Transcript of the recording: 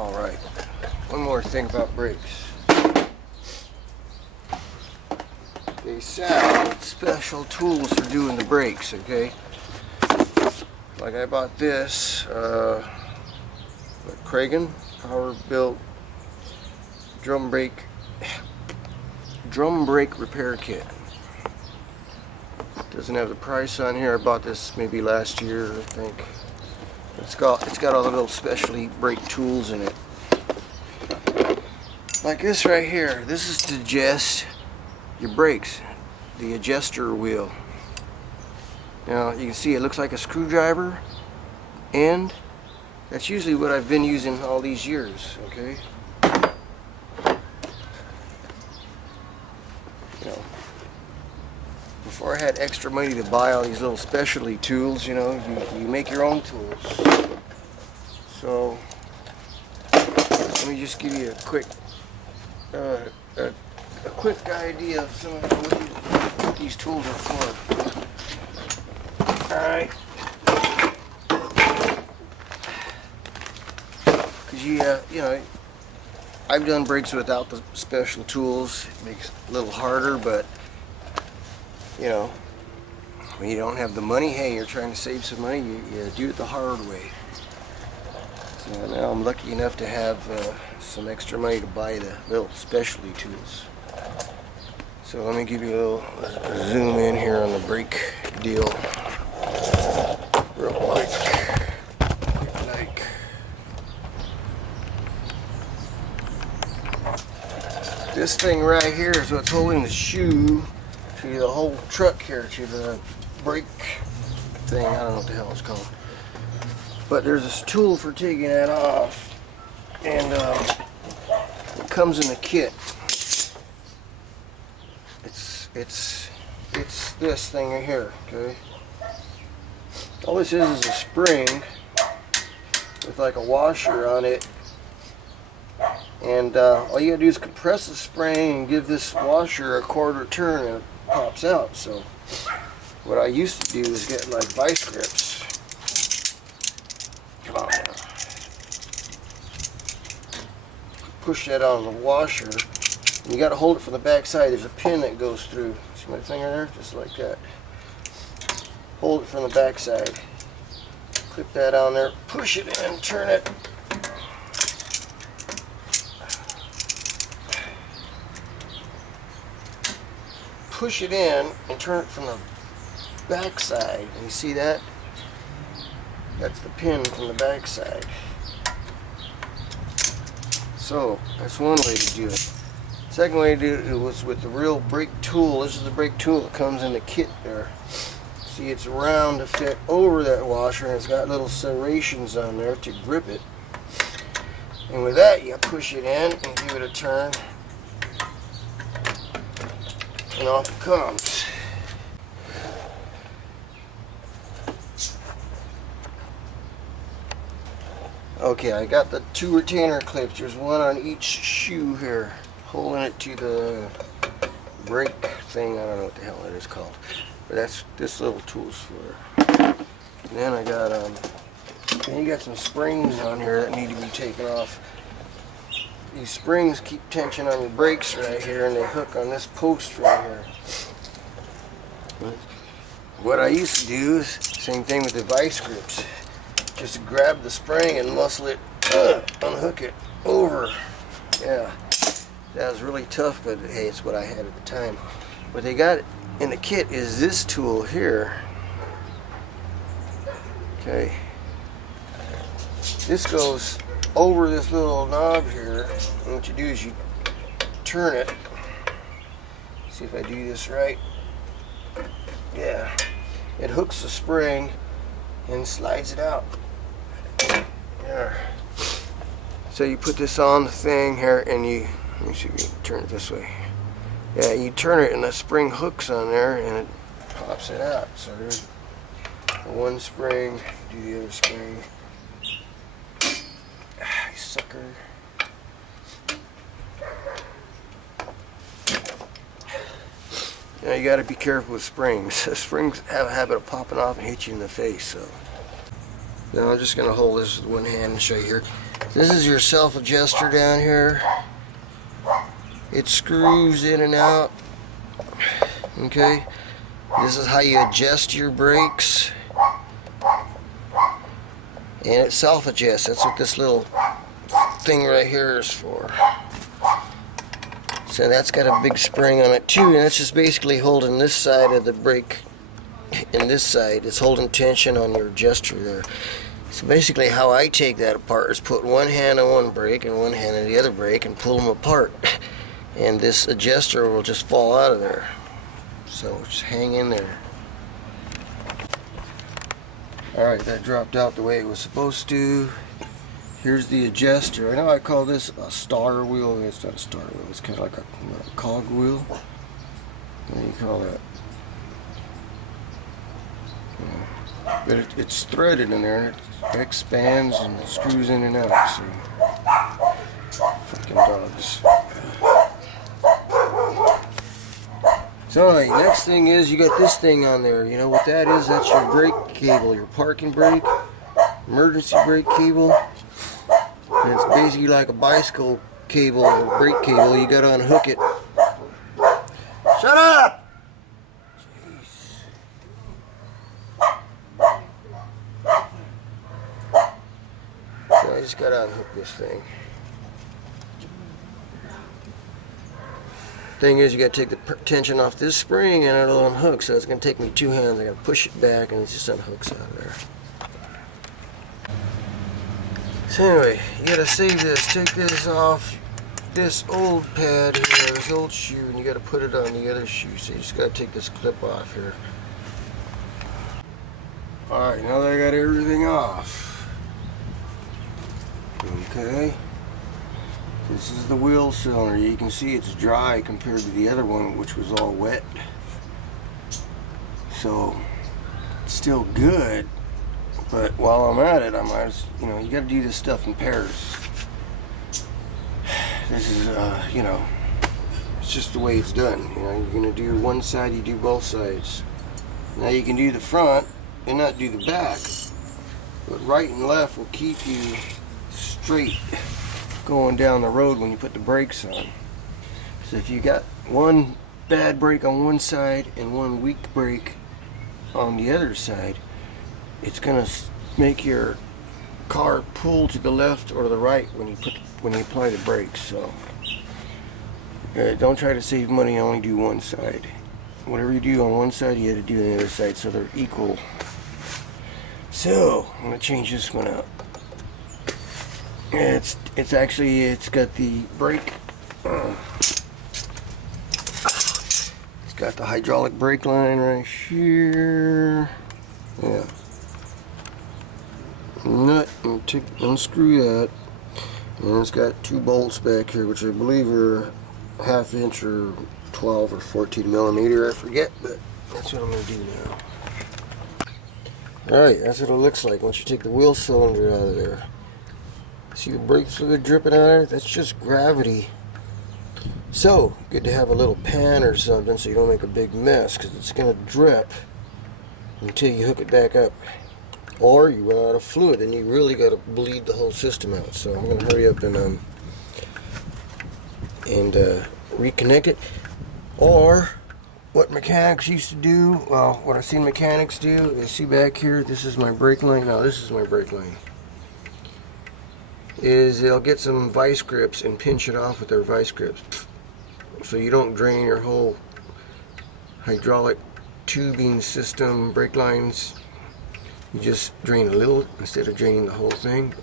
Alright, one more thing about brakes. They sell special tools for doing the brakes, okay? Like I bought this, Kragen power built drum brake repair kit. Doesn't have the price on here. I bought this maybe last year, I think. It's got all the little specialty brake tools in it. Like this right here. This is to adjust your brakes, the adjuster wheel. Now you can see it looks like a screwdriver, and that's usually what I've been using all these years. Okay. Before I had extra money to buy all these little specialty tools, you know, you make your own tools. So let me just give you a quick idea of some of what these tools are for. Alright. Because you know, I've done brakes without the special tools. It makes it a little harder, but you know, when you don't have the money, hey, you're trying to save some money, you do it the hard way. So now I'm lucky enough to have some extra money to buy the little specialty tools. So let me give you a little zoom in here on the brake deal real quick. Like, this thing right here is what's holding the shoe to the whole truck here, to the brake thing. I don't know what the hell it's called. But there's this tool for taking that off, and it comes in the kit. It's this thing right here, okay? All this is a spring with like a washer on it, and all you gotta do is compress the spring and give this washer a quarter turn, and it pops out. So what I used to do is get like vice grips. Come on now. Push that on the washer, and you got to hold it from the back side. There's a pin that goes through. See my finger there? Just like that. Hold it from the back side. Clip that on there. Push it in and turn it. Push it in and turn it from the back side. And you see that? That's the pin from the back side. So that's one way to do it. Second way to do it was with the real brake tool. This is the brake tool that comes in the kit there. See, it's round to fit over that washer, and it's got little serrations on there to grip it. And with that, you push it in and give it a turn, and off it comes. Okay, I got the two retainer clips. There's one on each shoe here, holding it to the brake thing. I don't know what the hell it is called, but that's this little tool's for. And then I got then you got some springs on here that need to be taken off. These springs keep tension on your brakes right here, and they hook on this post right here. What I used to do is same thing with the vice grips. Just grab the spring and muscle it, unhook it over. Yeah, that was really tough, but hey, it's what I had at the time. What they got in the kit is this tool here. Okay, this goes over this little knob here, and what you do is you turn it. See if I do this right. Yeah, it hooks the spring and slides it out. There. So you put this on the thing here, and let me see if you can turn it this way. Yeah, you turn it, and the spring hooks on there, and it pops it out. So there's the one spring. Do the other spring. You sucker. Now you got to be careful with springs. Springs have a habit of popping off and hit you in the face. So now I'm just going to hold this with one hand and show you here. This is your self adjuster down here. It screws in and out. Okay, this is how you adjust your brakes, and it self adjusts. That's what this little thing right here is for. So that's got a big spring on it too, and that's just basically holding this side of the brake, and this side is holding tension on your adjuster there. So basically how I take that apart is put one hand on one brake and one hand on the other brake and pull them apart, and this adjuster will just fall out of there. So just hang in there. Alright, that dropped out the way it was supposed to. Here's the adjuster. I know I call this a star wheel. It's not a star wheel. It's kind of like a cog wheel. What do you call that? Yeah. But it's threaded in there. It expands and screws in and out. So, fucking dogs. So the next thing is you got this thing on there. You know what that is? That's your brake cable, your parking brake, emergency brake cable. And it's basically like a bicycle cable or brake cable. You gotta unhook it. Shut up! Jeez. So I just gotta unhook this thing. Thing is, you gotta take the tension off this spring and it'll unhook. So it's gonna take me 2 hands. I gotta push it back and it just unhooks out of there. So anyway, you gotta save this. Take this off this old pad here, this old shoe, and you gotta put it on the other shoe. So you just gotta take this clip off here. Alright, now that I got everything off. Okay. This is the wheel cylinder. You can see it's dry compared to the other one, which was all wet. So it's still good. But while I'm at it, I might as, you know, you got to do this stuff in pairs. This is, you know, it's just the way it's done. You know, you're going to do one side, you do both sides. Now you can do the front and not do the back. But right and left will keep you straight going down the road when you put the brakes on. So if you got one bad brake on one side and one weak brake on the other side, it's gonna make your car pull to the left or the right when you apply the brakes. So don't try to save money, only do one side. Whatever you do on one side, you have to do on the other side so they're equal. So I'm gonna change this one out. It's got the brake. It's got the hydraulic brake line right here. Yeah. Nut and unscrew that. And it's got 2 bolts back here, which I believe are 1/2 inch or 12 or 14 millimeter. I forget, but that's what I'm gonna do now. Alright, that's what it looks like once you take the wheel cylinder out of there. See the brake fluid dripping out of there? That's just gravity. So, good to have a little pan or something so you don't make a big mess, because it's going to drip until you hook it back up. Or you run out of fluid, then you really got to bleed the whole system out. So I'm going to hurry up and reconnect it. Or what mechanics used to do, well, what I've seen mechanics do is, see back here, this is my brake line. No, this is my brake line. Is they'll get some vice grips and pinch it off with their vice grips, so you don't drain your whole hydraulic tubing system, brake lines. You just drain a little instead of draining the whole thing.